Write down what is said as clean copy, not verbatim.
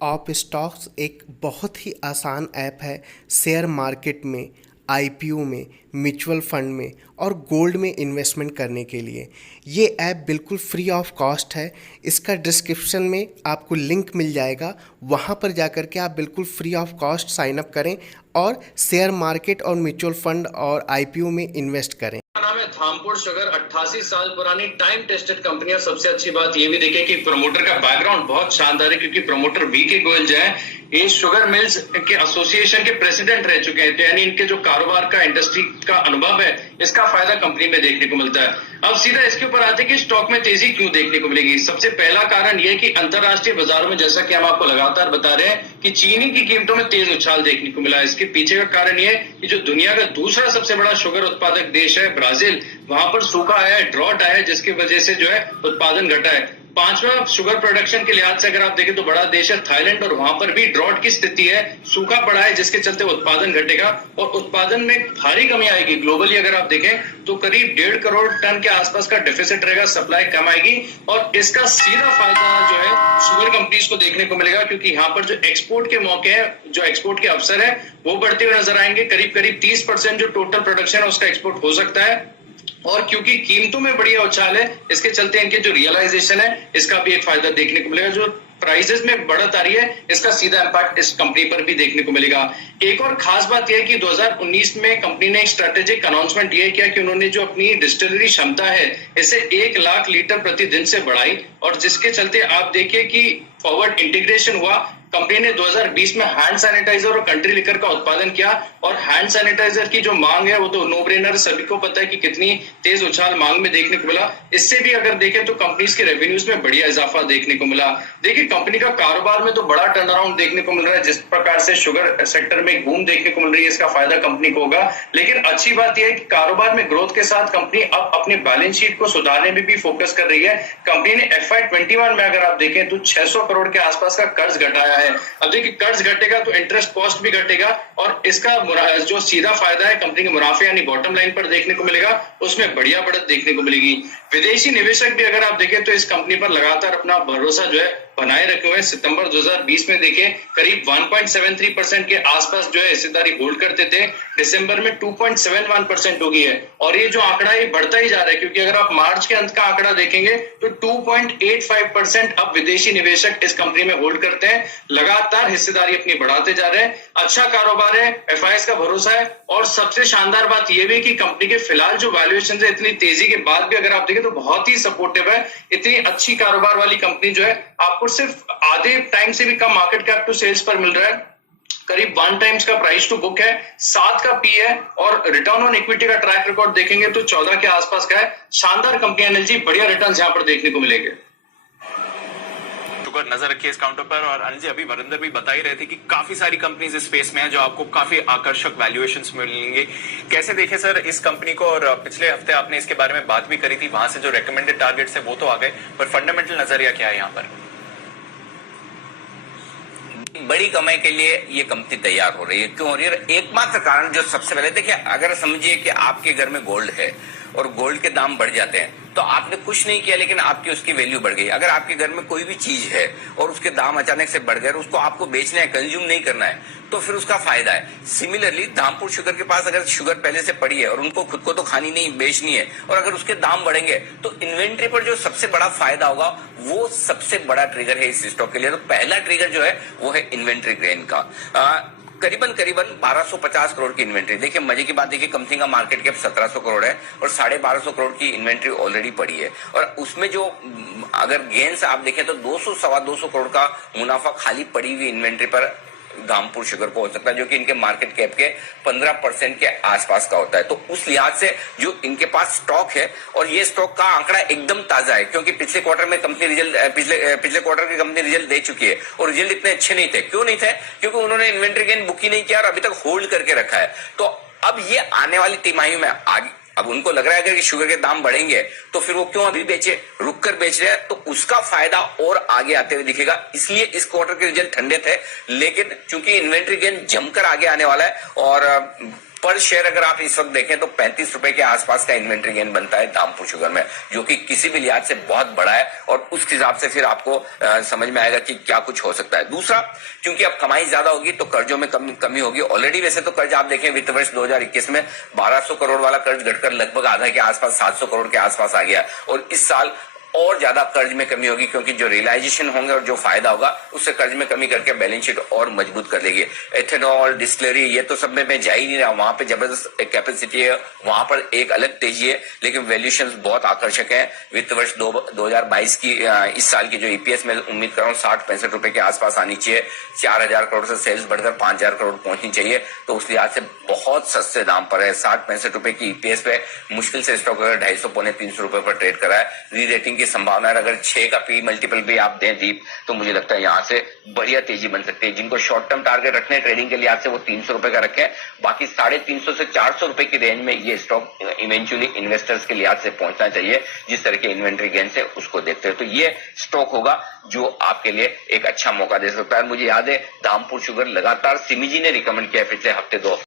Op stocks एक बहुत ही आसान ऐप है शेयर मार्केट में, आईपीओ में, म्यूचुअल फंड में और गोल्ड में इन्वेस्टमेंट करने के लिए। ये ऐप बिल्कुल फ्री ऑफ कॉस्ट है। इसका डिस्क्रिप्शन में आपको लिंक मिल जाएगा, वहाँ पर जाकर के आप बिल्कुल free of cost sign up करें और शेयर मार्केट और म्यूचुअल फंड और आईपीओ में इन्वेस्ट करें। नाम है धामपुर शुगर, 88 साल पुरानी टाइम टेस्टेड कंपनी। और सबसे अच्छी बात ये भी देखिए कि प्रमोटर का बैकग्राउंड बहुत शानदार है, क्योंकि प्रमोटर वीके गोयल जो है ये शुगर मिल्स के एसोसिएशन के प्रेसिडेंट रह चुके हैं। तो यानी इनके जो कारोबार का, इंडस्ट्री का अनुभव है, इसका फायदा कंपनी में देखने को मिलता है। अब सीधा इसके ऊपर आते हैं कि स्टॉक में तेजी क्यों देखने को मिलेगी। सबसे पहला कारण यह कि अंतरराष्ट्रीय बाजारों में, जैसा कि हम आपको लगातार बता रहे हैं, कि चीनी की कीमतों में तेज उछाल देखने को मिला है। इसके पीछे का कारण यह कि जो दुनिया का दूसरा सबसे बड़ा शुगर उत्पादक देश है ब्राजील, वहां पर सूखा आया है, ड्रॉट आया है, जिसकी वजह से जो है उत्पादन घटा है। पांचवा शुगर प्रोडक्शन के लिहाज से अगर आप देखें तो बड़ा देश है थाईलैंड, और वहां पर भी ड्रॉट की स्थिति है, सूखा पड़ा है, जिसके चलते उत्पादन घटेगा और उत्पादन में भारी कमी आएगी। ग्लोबली अगर आप देखें तो करीब 1.5 करोड़ टन के आसपास का डेफिसिट रहेगा, सप्लाई कम आएगी। और इसका सीधा फायदा जो है शुगर कंपनीज को देखने को मिलेगा, क्योंकि यहाँ पर जो एक्सपोर्ट के मौके हैं, जो एक्सपोर्ट के अवसर है, वो बढ़ते हुए नजर आएंगे। करीब 30% जो टोटल प्रोडक्शन है उसका एक्सपोर्ट हो सकता है। और क्योंकि कीमतों में बढ़िया उछाल है, इसके चलते इनके जो रियलाइजेशन है, इसका भी एक फायदा देखने को मिलेगा। जो प्राइसेस में बढ़त आ रही है, इसका सीधा इंपैक्ट इस कंपनी पर भी देखने को मिलेगा। एक और खास बात यह है कि 2019 में कंपनी ने एक स्ट्रेटेजिक अनाउंसमेंट ये किया कि उन्होंने जो अपनी डिस्टिलरी क्षमता है, इसे 1 लाख लीटर प्रतिदिन से बढ़ाई, और जिसके चलते आप देखिए कि फॉरवर्ड इंटीग्रेशन हुआ। कंपनी ने 2020 में हैंड सैनिटाइजर और कंट्री लिकर का उत्पादन किया, और हैंड सैनिटाइजर की जो मांग है वो तो नो ब्रेनर, सभी को पता है कि कितनी तेज उछाल मांग में देखने को मिला। इससे भी अगर देखें तो कंपनीज के रेवेन्यूज में बढ़िया इजाफा देखने को मिला। देखिए कंपनी का कारोबार में तो बड़ा टर्न अराउंड देखने को मिल रहा है। जिस प्रकार से शुगर सेक्टर में बूम देखने को मिल रही है, इसका फायदा कंपनी को होगा। लेकिन अच्छी बात यह है कि कारोबार में ग्रोथ के साथ कंपनी अब अपनी बैलेंस शीट को सुधारने में भी फोकस कर रही है। कंपनी ने FY21 में अगर आप देखें तो 600 करोड़ के आसपास का कर्ज घटाया है। अब देखिए कर्ज घटेगा तो इंटरेस्ट कॉस्ट भी घटेगा, और इसका जो सीधा फायदा है कंपनी के मुनाफे यानी बॉटम लाइन पर देखने को मिलेगा, उसमें बढ़िया बढ़त देखने को मिलेगी। विदेशी निवेशक भी अगर आप देखें तो इस कंपनी पर लगातार अपना भरोसा जो है बनाए रखे हुए हैं। सितंबर 2020 में देखें करीब 1.73% के आसपास जो है हिस्सेदारी होल्ड करते थे, दिसंबर में 2.71% हो गई है। और ये जो आंकड़ा ये बढ़ता ही जा रहा है, क्योंकि अगर आप मार्च के अंत का आंकड़ा देखेंगे तो 2.85% अब विदेशी निवेशक इस कंपनी में होल्ड करते हैं। लगातार हिस्सेदारी अपनी बढ़ाते जा रहे हैं। अच्छा कारोबार है, FIS का भरोसा है। और सबसे शानदार बात यह भी कि कंपनी के फिलहाल जो वैल्यूएशन है, इतनी तेजी के बाद भी अगर आप देखें तो बहुत ही सपोर्टिव है। इतनी अच्छी कारोबार वाली कंपनी जो है आपको सिर्फ आधे टाइम से भी कम मार्केट कैप टू सेल्स पर मिल रहा है। करीब 1 टाइम्स का प्राइस टू बुक है, 7 का पी है, और रिटर्न ऑन इक्विटी का ट्रैक रिकॉर्ड देखेंगे तो 14 के आसपास का है। शानदार कंपनी अनिल जी, बढ़िया रिटर्न यहां पर देखने को मिलेंगे। पर नजर रखिए इस काउंटर पर। और अनिल जी, अभी वरिंदर भी बता ही रहे थे कि काफी सारी कंपनीज इस स्पेस में हैं जो आपको काफी आकर्षक वैल्यूएशंस मिलेंगे। कैसे देखें सर इस कंपनी को? और पिछले हफ्ते आपने इसके बारे में बात भी करी थी, वहां से जो रेकमेंडेड टारगेट्स है वो तो आ गए, पर फंडामेंटल नजरिया क्या है यहाँ पर? बड़ी कमाई के लिए ये कंपनी तैयार हो रही है। क्यों हो रही है? एकमात्र कारण जो सबसे पहले देखिए, अगर समझिए कि आपके घर में गोल्ड है और गोल्ड के दाम बढ़ जाते हैं तो आपने कुछ नहीं किया, लेकिन आपकी उसकी वैल्यू बढ़ गई। अगर आपके घर में कोई भी चीज है और उसके दाम अचानक से बढ़ गए और उसको आपको बेचना है, कंज्यूम नहीं करना है, तो फिर उसका फायदा है। सिमिलरली धामपुर शुगर के पास अगर शुगर पहले से पड़ी है और उनको खुद को तो खानी नहीं, बेचनी है, और अगर उसके दाम बढ़ेंगे तो इन्वेंट्री पर जो सबसे बड़ा फायदा होगा वो सबसे बड़ा ट्रिगर है इस स्टॉक के लिए। तो पहला ट्रिगर जो है वो है इन्वेंट्री गेन का। करीबन 1250 करोड़ की इन्वेंट्री। देखिए मजे की बात, देखिए कंपनी का मार्केट कैप 1700 करोड़ है और 1250 करोड़ की इन्वेंट्री ऑलरेडी पड़ी है। और उसमें जो अगर गेन्स आप देखें तो 200 सवा 200 करोड़ का मुनाफा खाली पड़ी हुई इन्वेंट्री पर धामपुर शुगर को हो सकता है, जो कि इनके मार्केट कैप के 15% के आसपास का होता है। तो उस लिहाज से जो इनके पास स्टॉक है, और ये स्टॉक का आंकड़ा एकदम ताजा है, क्योंकि पिछले क्वार्टर में कंपनी रिजल्ट पिछले क्वार्टर की कंपनी रिजल्ट दे चुकी है और रिजल्ट इतने अच्छे नहीं थे। क्यों नहीं थे? क्योंकि उन्होंने इन्वेंट्री गेन बुक ही नहीं किया और अभी तक होल्ड करके रखा है। तो अब ये आने वाली तिमाही में आगे, अब उनको लग रहा है कि शुगर के दाम बढ़ेंगे तो फिर वो क्यों अभी बेचे, रुक कर बेच रहे हैं, तो उसका फायदा और आगे आते हुए दिखेगा। इसलिए इस क्वार्टर के रिजल्ट ठंडे थे, लेकिन चूंकि इन्वेंट्री गेन जमकर आगे आने वाला है और पर शेयर अगर आप इस वक्त देखें तो 35 रुपए के आसपास का इन्वेंट्री गेन बनता है धामपुर शुगर में, जो कि किसी भी लिहाज से बहुत बड़ा है और उस हिसाब से फिर आपको समझ में आएगा कि क्या कुछ हो सकता है। दूसरा, क्योंकि अब कमाई ज्यादा होगी तो कर्जों में कमी होगी। ऑलरेडी वैसे तो कर्ज आप देखें वित्त वर्ष 2021 में 1200 करोड़ वाला कर्ज घटकर लगभग आधा के आसपास 700 करोड़ के आसपास आ गया और इस साल और ज्यादा कर्ज में कमी होगी, क्योंकि जो रियलाइजेशन होंगे और जो फायदा होगा उससे कर्ज में कमी करके बैलेंस शीट और मजबूत कर लेगी। एथेनॉल, डिस्टिलरी, ये तो सब में मैं जा ही नहीं रहा, वहां पे जबरदस्त कैपेसिटी है, वहां पर एक अलग तेजी है, लेकिन वैल्यूएशंस बहुत आकर्षक है। वित्त वर्ष 2022 की इस साल की जो ईपीएस में उम्मीद कर रहा हूँ 60-65 रुपए के आसपास आनी चाहिए। 4000 करोड़ से सेल्स बढ़कर 5000 करोड़ पहुंचनी चाहिए, तो उस लिहाज से बहुत सस्ते दाम पर है। 60-65 रुपए की ईपीएस पे मुश्किल से स्टॉक अगर 250-300 रुपए पर ट्रेड करा है। री रेटिंग की संभावना है, अगर 6 का पी मल्टीपल भी आप दें दीप, तो मुझे लगता है यहाँ से बढ़िया तेजी बन सकती है। जिनको शॉर्ट टर्म टारगेट रखने हैं ट्रेडिंग के लिहाज से वो 300 रुपए का रखें, बाकी 350 से 400 रुपए की रेंज में ये स्टॉक इवेंचुअली इन्वेस्टर्स के लिहाज से पहुंचना चाहिए, जिस तरह के इन्वेंट्री गेन से उसको देखते हैं। तो ये स्टॉक होगा जो आपके लिए एक अच्छा मौका दे सकता है। मुझे याद है धामपुर शुगर लगातार सिमी जी ने रिकमेंड किया पिछले हफ्ते 2